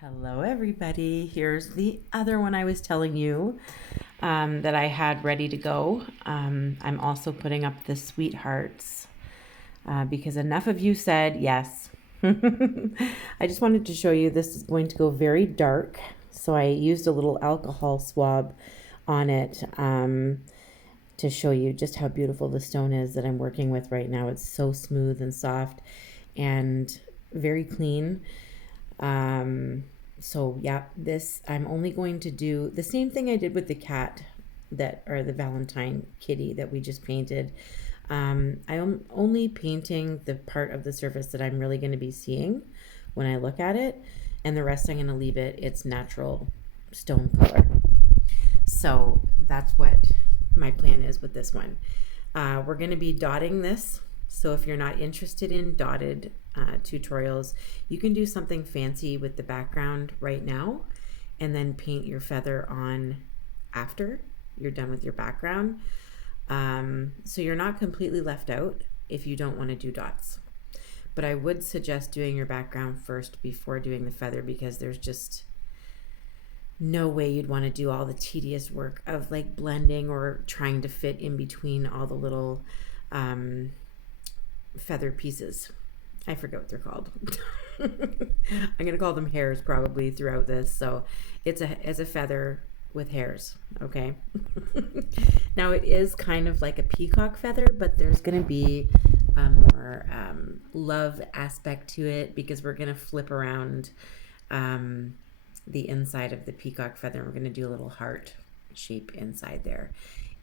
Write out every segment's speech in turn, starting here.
Hello everybody, here's the other one I was telling you that I had ready to go. I'm also putting up the sweethearts because enough of you said yes. I just wanted to show you this is going to go very dark, so I used a little alcohol swab on it to show you just how beautiful the stone is that I'm working with right now. It's so smooth and soft and very clean. So yeah, this, I'm only going to do the same thing I did with the cat or the Valentine kitty that we just painted. I'm only painting the part of the surface that I'm really going to be seeing when I look at it, and the rest I'm going to leave it its natural stone color. So that's what my plan is with this one. We're going to be dotting this. So if you're not interested in dotted tutorials, you can do something fancy with the background right now and then paint your feather on after you're done with your background. So you're not completely left out if you don't want to do dots. But I would suggest doing your background first before doing the feather, because there's just no way you'd want to do all the tedious work of like blending or trying to fit in between all the little feather pieces. I forget what they're called. I'm gonna call them hairs probably throughout this. So it's a feather with hairs, okay? Now it is kind of like a peacock feather, but there's gonna be a more love aspect to it, because we're gonna flip around the inside of the peacock feather. We're gonna do a little heart shape inside there,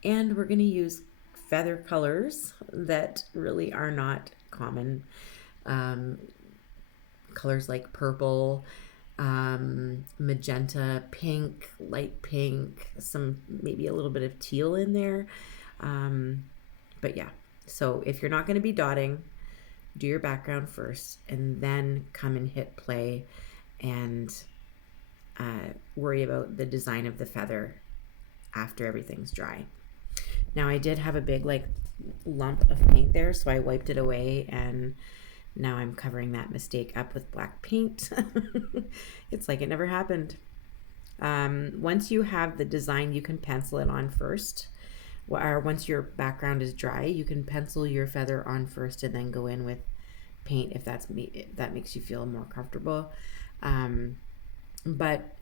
and we're gonna use feather colors that really are not common. Colors like purple, magenta, pink, light pink, some maybe a little bit of teal in there. But yeah, so if you're not going to be dotting, do your background first and then come and hit play and worry about the design of the feather after everything's dry. Now I did have a big like lump of paint there, so I wiped it away, and now I'm covering that mistake up with black paint. It's like it never happened. Once you have the design, you can pencil it on first. Or once your background is dry, you can pencil your feather on first and then go in with paint if that makes you feel more comfortable. But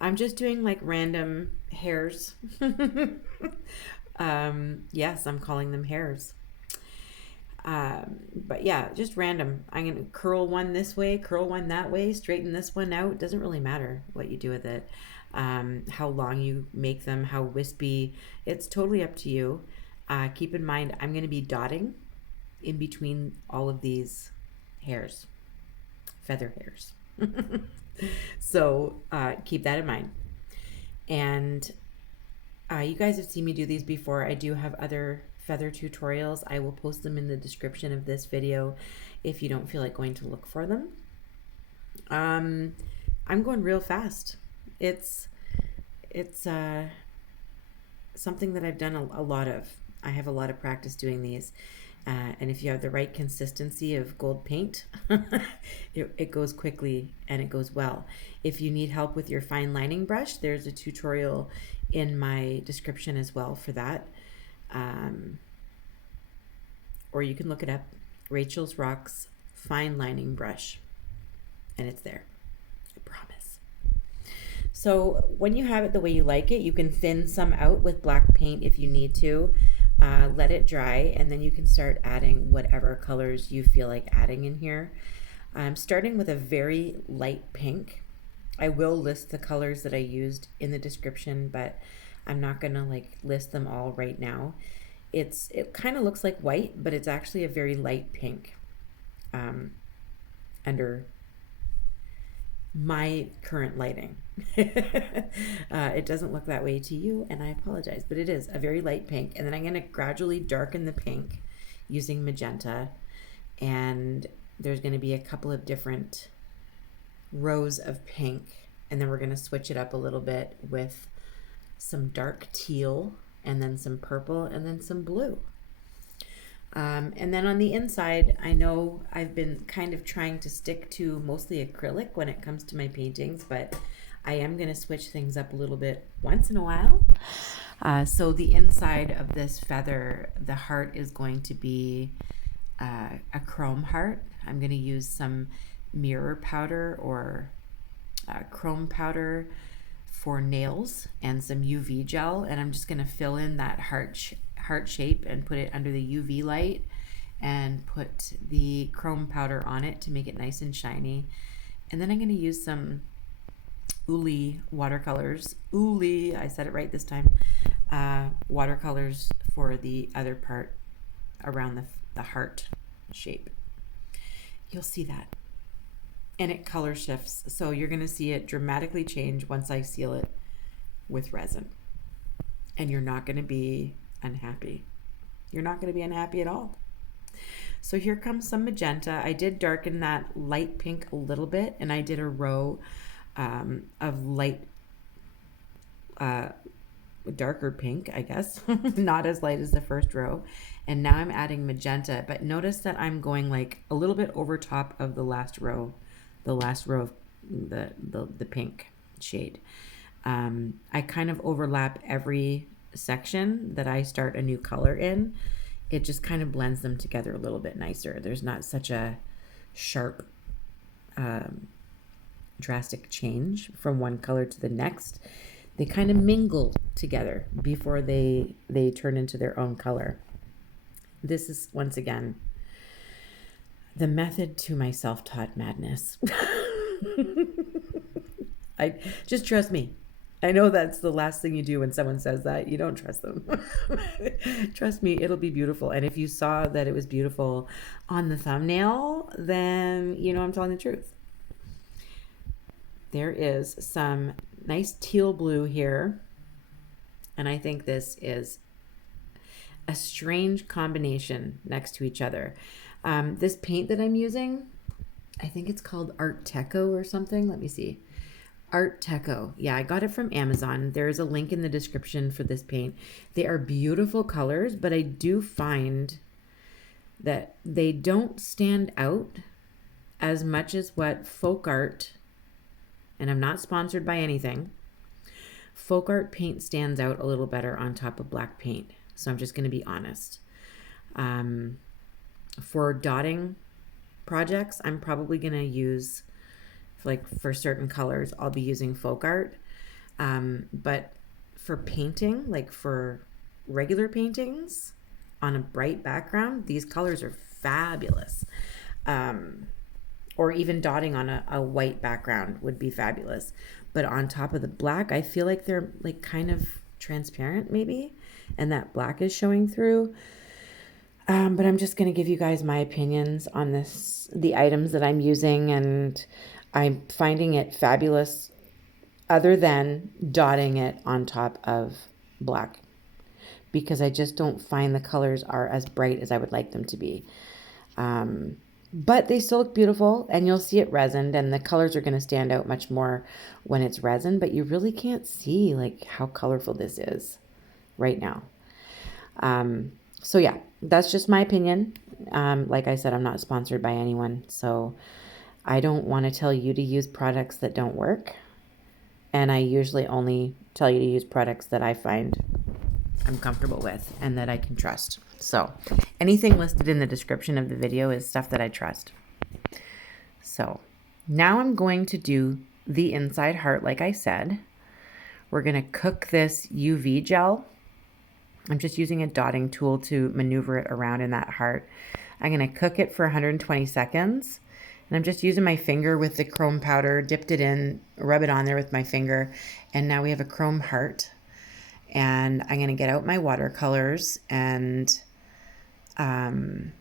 I'm just doing like random hairs. Yes, I'm calling them hairs. But yeah, just random. I'm going to curl one this way, curl one that way, straighten this one out. It doesn't really matter what you do with it. How long you make them, how wispy, it's totally up to you. Keep in mind, I'm going to be dotting in between all of these hairs, feather hairs. So keep that in mind. And you guys have seen me do these before. I do have other feather tutorials. I will post them in the description of this video if you don't feel like going to look for them. I'm going real fast. It's something that I've done a lot of. I have a lot of practice doing these. And if you have the right consistency of gold paint, it goes quickly and it goes well. If you need help with your fine lining brush, there's a tutorial in my description as well for that. Or you can look it up, Rachel's Rocks Fine Lining Brush, and it's there, I promise. So when you have it the way you like it, you can thin some out with black paint if you need to. Let it dry, and then you can start adding whatever colors you feel like adding in here. I'm starting with a very light pink. I will list the colors that I used in the description, but I'm not gonna like list them all right now. It kind of looks like white, but it's actually a very light pink under my current lighting. It doesn't look that way to you, and I apologize, but it is a very light pink. And then I'm going to gradually darken the pink using magenta, and there's going to be a couple of different rows of pink, and then we're going to switch it up a little bit with some dark teal, and then some purple, and then some blue. And then on the inside, I know I've been kind of trying to stick to mostly acrylic when it comes to my paintings, but I am going to switch things up a little bit once in a while. So the inside of this feather, the heart is going to be a chrome heart. I'm going to use some mirror powder or chrome powder for nails and some UV gel, and I'm just going to fill in that heart shape and put it under the UV light and put the chrome powder on it to make it nice and shiny. And then I'm going to use some Uli watercolors. Uli, I said it right this time. Watercolors for the other part around the heart shape. You'll see that. And it color shifts. So you're going to see it dramatically change once I seal it with resin. And you're not going to be unhappy. You're not going to be unhappy at all. So here comes some magenta. I did darken that light pink a little bit, and I did a row of light, darker pink, I guess, not as light as the first row. And now I'm adding magenta, but notice that I'm going like a little bit over top of the last row of the pink shade. I kind of overlap every section that I start a new color in. It just kind of blends them together a little bit nicer. There's not such a sharp, drastic change from one color to the next. They kind of mingle together before they turn into their own color. This is, once again, the method to my self-taught madness. Just trust me. I know that's the last thing you do when someone says that. You don't trust them. Trust me, it'll be beautiful. And if you saw that it was beautiful on the thumbnail, then you know I'm telling the truth. There is some nice teal blue here. And I think this is a strange combination next to each other. This paint that I'm using, I think it's called Artecho or something. Let me see. Artecho. Yeah, I got it from Amazon. There's a link in the description for this paint. They are beautiful colors, but I do find that they don't stand out as much as what Folkart, and I'm not sponsored by anything, Folkart paint stands out a little better on top of black paint. So I'm just going to be honest. For dotting projects, I'm probably going to use, like for certain colors, I'll be using Folkart. But for painting, like for regular paintings on a bright background, these colors are fabulous. Or even dotting on a white background would be fabulous. But on top of the black, I feel like they're like kind of transparent maybe, and that black is showing through. But I'm just going to give you guys my opinions on the items that I'm using, and I'm finding it fabulous other than dotting it on top of black, because I just don't find the colors are as bright as I would like them to be. But they still look beautiful, and you'll see it resined, and the colors are going to stand out much more when it's resin, but you really can't see like how colorful this is right now. So yeah, that's just my opinion. Like I said, I'm not sponsored by anyone, so I don't want to tell you to use products that don't work. And I usually only tell you to use products that I find I'm comfortable with and that I can trust. So anything listed in the description of the video is stuff that I trust. So now I'm going to do the inside heart like I said. We're going to cook this UV gel. I'm just using a dotting tool to maneuver it around in that heart. I'm going to cook it for 120 seconds. And I'm just using my finger with the chrome powder, dipped it in, rub it on there with my finger. And now we have a chrome heart. And I'm going to get out my watercolors, and I'm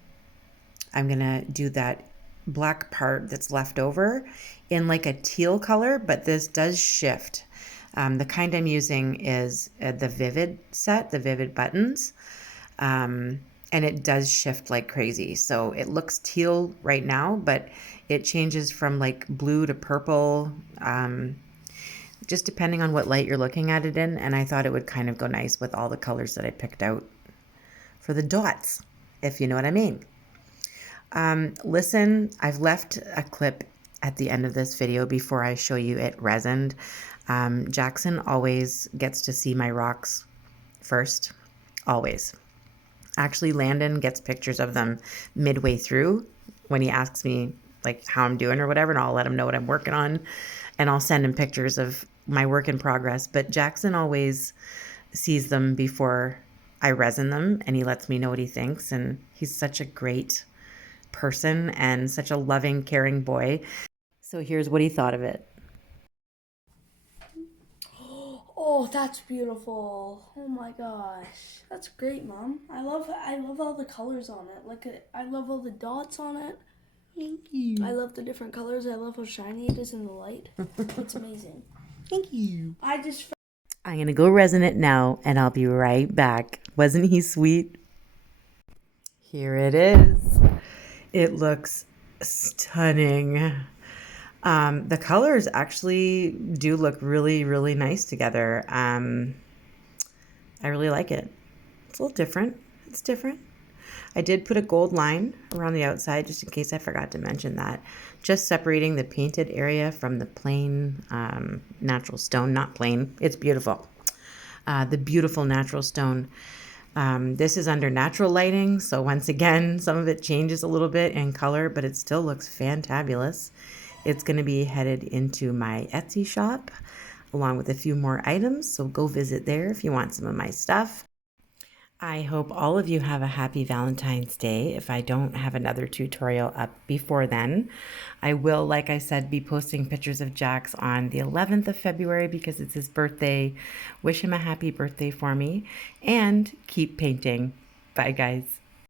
going to do that black part that's left over in like a teal color, but this does shift. The kind I'm using is the Vivid set, the Vivid buttons, and it does shift like crazy. So it looks teal right now, but it changes from like blue to purple, just depending on what light you're looking at it in. And I thought it would kind of go nice with all the colors that I picked out for the dots. if you know what I mean. Listen, I've left a clip at the end of this video before I show you it resined. Jackson always gets to see my rocks first, always. Actually, Landon gets pictures of them midway through when he asks me like how I'm doing or whatever, and I'll let him know what I'm working on, and I'll send him pictures of my work in progress. But Jackson always sees them before I resin them, and he lets me know what he thinks, and he's such a great person and such a loving, caring boy. So here's what he thought of it. Oh, that's beautiful. Oh my gosh. That's great, Mom. I love all the colors on it. I love all the dots on it. Thank you. I love the different colors. I love how shiny it is in the light. It's amazing. Thank you. I'm going to go resin it now, and I'll be right back. Wasn't he sweet? Here it is. It looks stunning. The colors actually do look really, really nice together. I really like it. It's a little different. It's different. I did put a gold line around the outside just in case I forgot to mention that. Just separating the painted area from the plain natural stone. Not plain. It's beautiful. The beautiful natural stone. This is under natural lighting, so once again, some of it changes a little bit in color, but it still looks fantabulous. It's going to be headed into my Etsy shop along with a few more items, so go visit there if you want some of my stuff. I hope all of you have a happy Valentine's Day. If I don't have another tutorial up before then, I will, like I said, be posting pictures of Jax on the 11th of February because it's his birthday. Wish him a happy birthday for me and keep painting. Bye, guys.